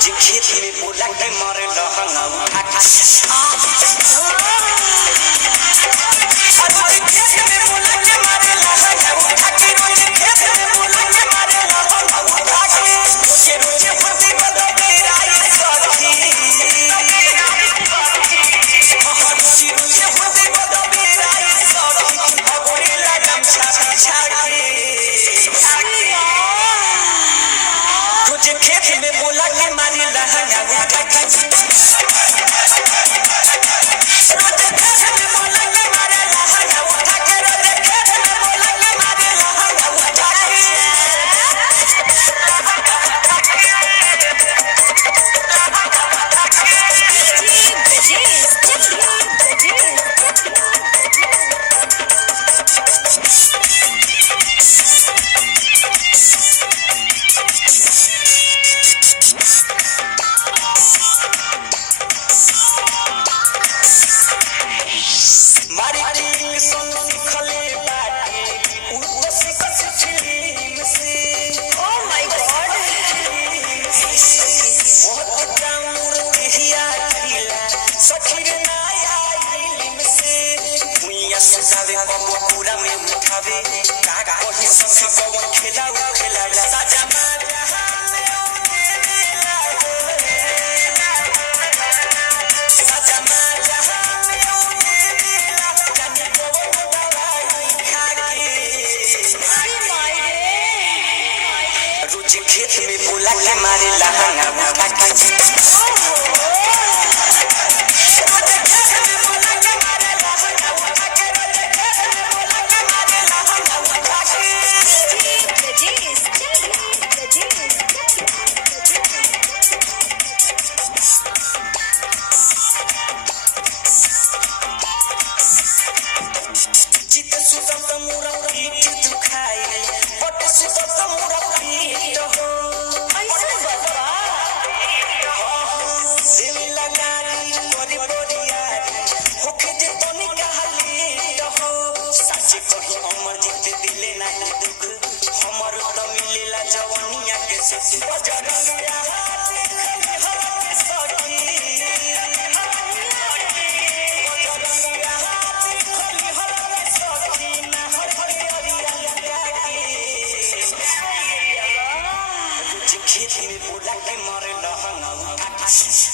रोज खेत में बोला के मरे लहंगा उठा के खेत में बोला के मारी लहंगा उठा के सतावे कबो पूरा में उठावे काका कोई सखी कबो खेला साजा मार साजा मार जाने कबो दवाई खा के रोज खेत में बोला के मारे लहंगा उठा के खेत में बोला के मरे लहंगा उठा के